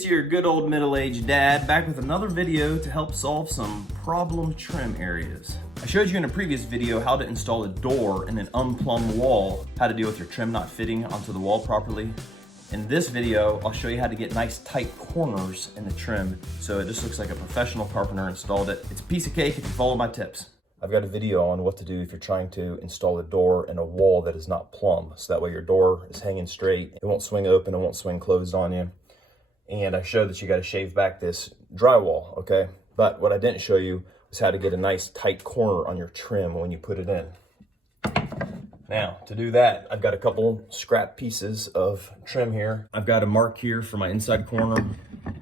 It's your good old middle-aged dad back with another video to help solve some problem trim areas. I showed you in a previous video how to install a door in an unplumbed wall, how to deal with your trim not fitting onto the wall properly. In this video, I'll show you how to get nice tight corners in the trim so it just looks like a professional carpenter installed it. It's a piece of cake if you follow my tips. I've got a video on what to do if you're trying to install a door in a wall that is not plumb. So that way your door is hanging straight. It won't swing open, it won't swing closed on you. And I showed that you got to shave back this drywall, okay? But what I didn't show you was how to get a nice tight corner on your trim when you put it in. Now, to do that, I've got a couple scrap pieces of trim here. I've got a mark here for my inside corner.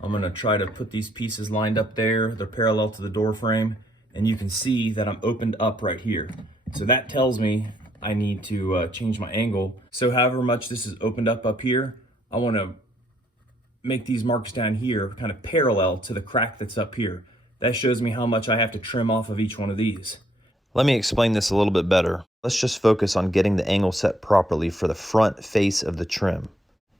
I'm gonna try to put these pieces lined up there. They're parallel to the door frame. And you can see that I'm opened up right here. So that tells me I need to change my angle. So however much this is opened up here, I wanna make these marks down here kind of parallel to the crack that's up here. That shows me how much I have to trim off of each one of these. Let me explain this a little bit better. Let's just focus on getting the angle set properly for the front face of the trim.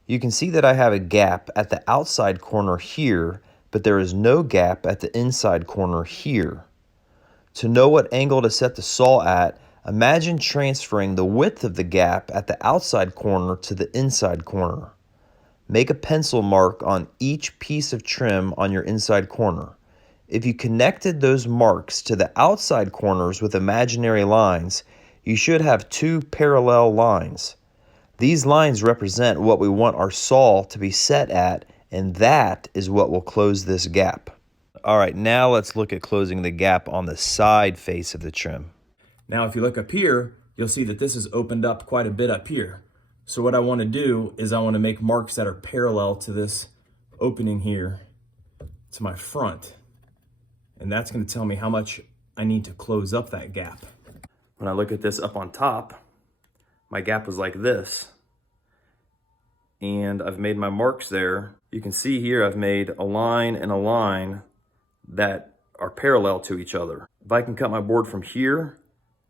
You can see that I have a gap at the outside corner here, but there is no gap at the inside corner here. To know what angle to set the saw at, imagine transferring the width of the gap at the outside corner to the inside corner. Make a pencil mark on each piece of trim on your inside corner. If you connected those marks to the outside corners with imaginary lines, you should have two parallel lines. These lines represent what we want our saw to be set at, and that is what will close this gap. All right, now let's look at closing the gap on the side face of the trim. Now, if you look up here, you'll see that this is opened up quite a bit up here. So what I want to do is I want to make marks that are parallel to this opening here to my front. And that's going to tell me how much I need to close up that gap. When I look at this up on top, my gap was like this. And I've made my marks there. You can see here I've made a line and a line that are parallel to each other. If I can cut my board from here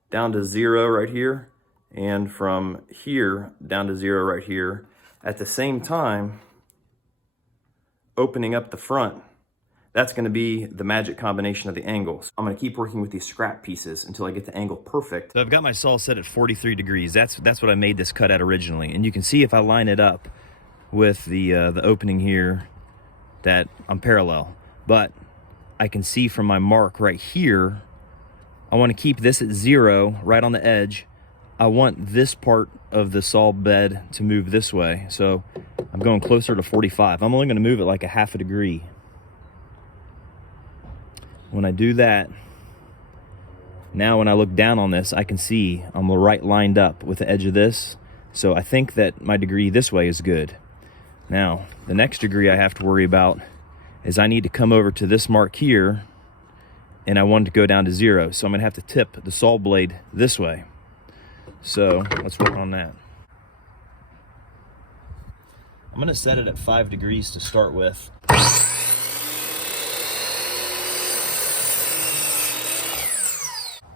down to 0 right here, and from here down to 0 right here, at the same time opening up the front, that's gonna be the magic combination of the angles. I'm gonna keep working with these scrap pieces until I get the angle perfect. So I've got my saw set at 43 degrees. That's what I made this cut at originally. And you can see if I line it up with the opening here that I'm parallel. But I can see from my mark right here, I want to keep this at 0 right on the edge. I want this part of the saw bed to move this way. So I'm going closer to 45. I'm only going to move it like a half a degree. When I do that, now when I look down on this, I can see I'm right lined up with the edge of this. So I think that my degree this way is good. Now, the next degree I have to worry about is I need to come over to this mark here, and I want it to go down to 0. So I'm gonna have to tip the saw blade this way. So let's work on that. I'm gonna set it at 5 degrees to start with.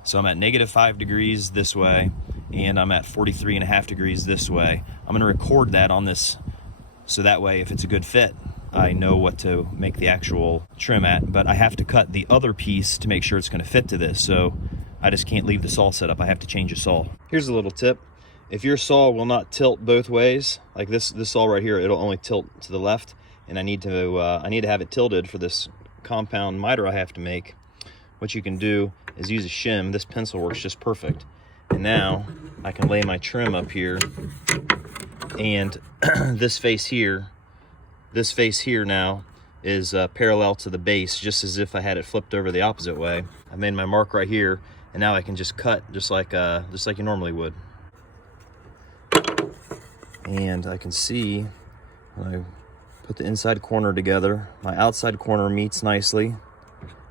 So I'm at -5 degrees this way, and I'm at 43.5 degrees this way. I'm gonna record that on this, so that way if it's a good fit, I know what to make the actual trim at, but I have to cut the other piece to make sure it's gonna fit to this, so I just can't leave the saw set up. I have to change a saw. Here's a little tip. If your saw will not tilt both ways, like this saw right here, it'll only tilt to the left, and I need to have it tilted for this compound miter I have to make. What you can do is use a shim. This pencil works just perfect. And now I can lay my trim up here, and this face here now is parallel to the base, just as if I had it flipped over the opposite way. I made my mark right here, and now I can just cut just like you normally would. And I can see when I put the inside corner together, my outside corner meets nicely,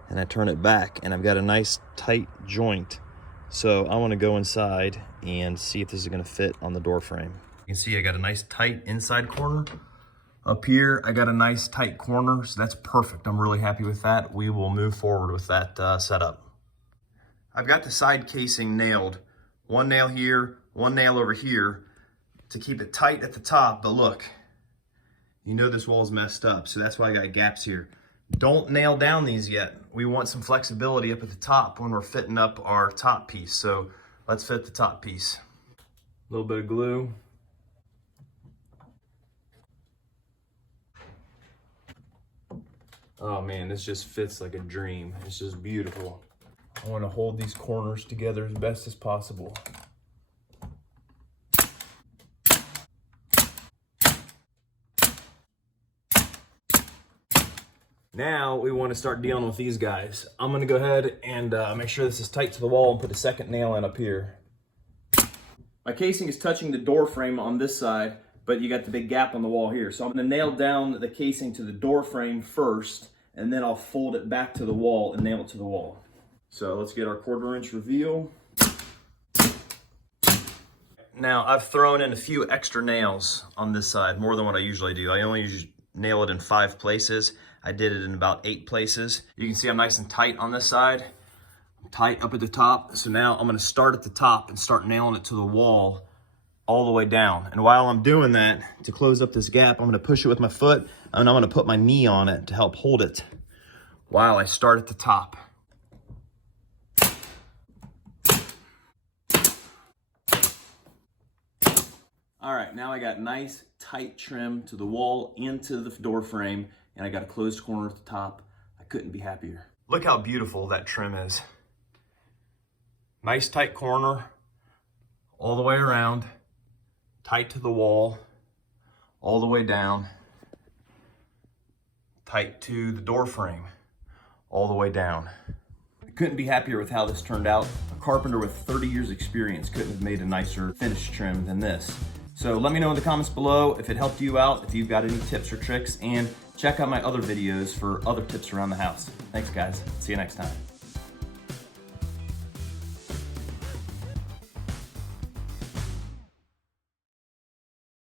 and I turn it back, and I've got a nice tight joint. So I want to go inside and see if this is going to fit on the door frame. You can see I got a nice tight inside corner. Up here, I got a nice tight corner, so that's perfect. I'm really happy with that. We will move forward with that setup. I've got the side casing nailed. One nail here, one nail over here to keep it tight at the top, but look, You know this wall's messed up, so that's why I got gaps here. Don't nail down these yet. We want some flexibility up at the top when we're fitting up our top piece. So let's fit the top piece. A little bit of glue. Oh man, this just fits like a dream. It's just beautiful. I want to hold these corners together as best as possible. Now we want to start dealing with these guys. I'm going to go ahead and make sure this is tight to the wall and put a second nail in up here. My casing is touching the door frame on this side, but you got the big gap on the wall here. So I'm going to nail down the casing to the door frame first, and then I'll fold it back to the wall and nail it to the wall. So let's get our 1/4 inch reveal. Now I've thrown in a few extra nails on this side, more than what I usually do. I only usually nail it in 5 places. I did it in about 8 places. You can see I'm nice and tight on this side. I'm tight up at the top. So now I'm gonna start at the top and start nailing it to the wall all the way down. And while I'm doing that, to close up this gap, I'm gonna push it with my foot and I'm gonna put my knee on it to help hold it while I start at the top. All right, now I got nice tight trim to the wall into the door frame, and I got a closed corner at the top. I couldn't be happier. Look how beautiful that trim is. Nice tight corner all the way around, tight to the wall, all the way down, tight to the door frame, all the way down. I couldn't be happier with how this turned out. A carpenter with 30 years experience couldn't have made a nicer finished trim than this. So let me know in the comments below if it helped you out, if you've got any tips or tricks, and check out my other videos for other tips around the house. Thanks guys, see you next time.